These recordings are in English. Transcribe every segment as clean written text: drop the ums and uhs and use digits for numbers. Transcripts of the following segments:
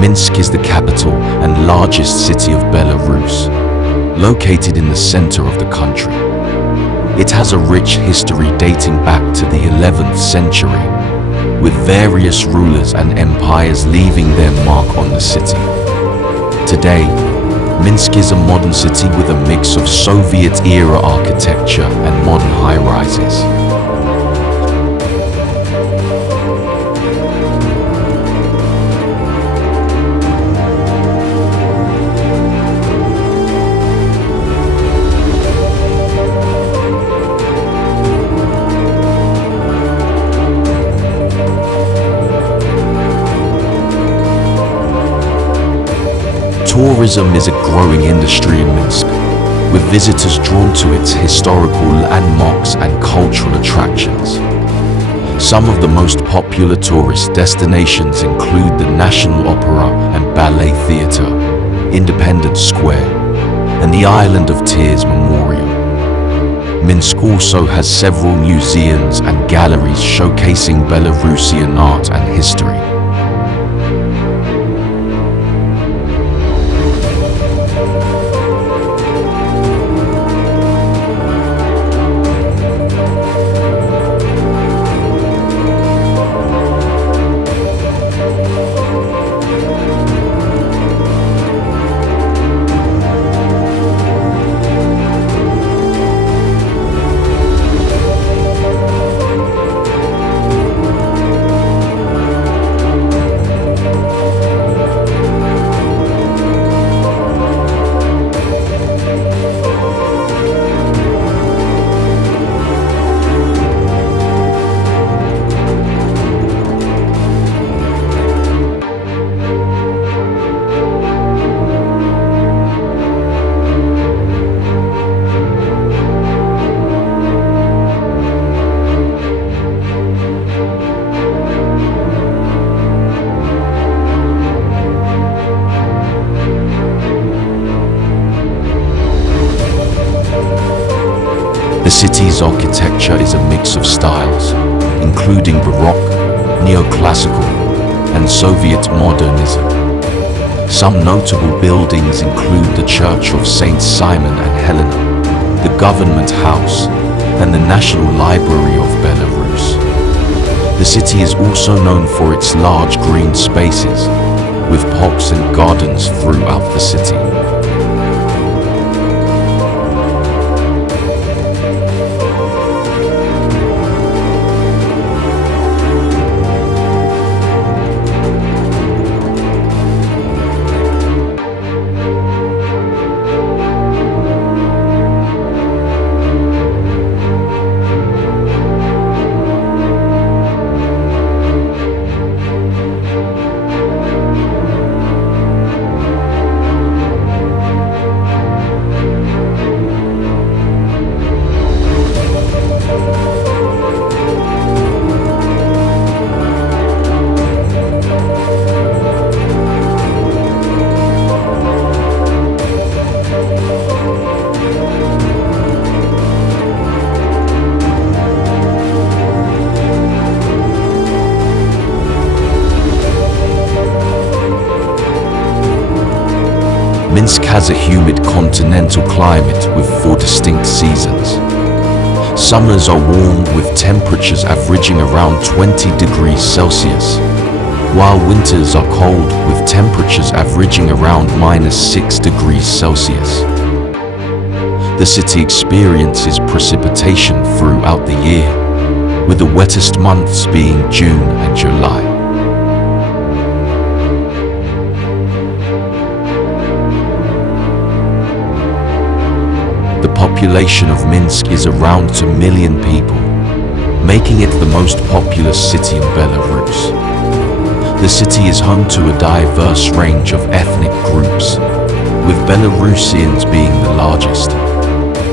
Minsk is the capital and largest city of Belarus, located in the center of the country. It has a rich history dating back to the 11th century, with various rulers and empires leaving their mark on the city. Today, Minsk is a modern city with a mix of Soviet-era architecture and modern high-rises. Tourism is a growing industry in Minsk, with visitors drawn to its historical landmarks and cultural attractions. Some of the most popular tourist destinations include the National Opera and Ballet Theatre, Independence Square, and the Island of Tears Memorial. Minsk also has several museums and galleries showcasing Belarusian art and history. The city's architecture is a mix of styles, including Baroque, neoclassical, and Soviet modernism. Some notable buildings include the Church of Saint Simon and Helena, the Government House, and the National Library of Belarus. The city is also known for its large green spaces, with parks and gardens throughout the city. Minsk has a humid continental climate with 4 distinct seasons. Summers are warm with temperatures averaging around 20 degrees Celsius, while winters are cold with temperatures averaging around -6 degrees Celsius. The city experiences precipitation throughout the year, with the wettest months being June and July. The population of Minsk is around 2 million people, making it the most populous city in Belarus. The city is home to a diverse range of ethnic groups, with Belarusians being the largest.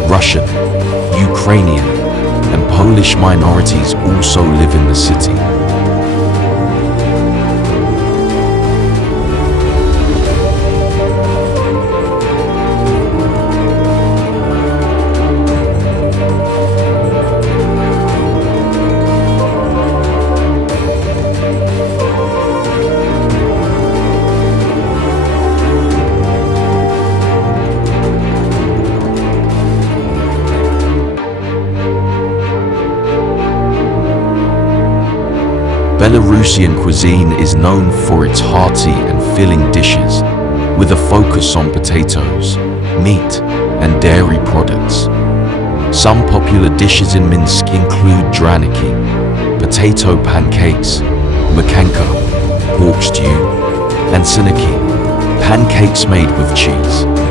Russian, Ukrainian, and Polish minorities also live in the city. Belarusian cuisine is known for its hearty and filling dishes, with a focus on potatoes, meat, and dairy products. Some popular dishes in Minsk include draniki, potato pancakes, makanka, pork stew, and siniki, pancakes made with cheese.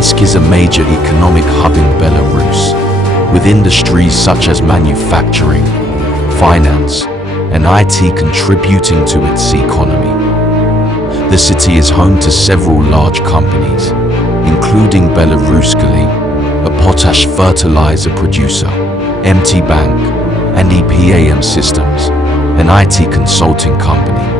Minsk is a major economic hub in Belarus, with industries such as manufacturing, finance, and IT contributing to its economy. The city is home to several large companies, including Belarusian, a potash fertilizer producer, MT Bank, and EPAM Systems, an IT consulting company.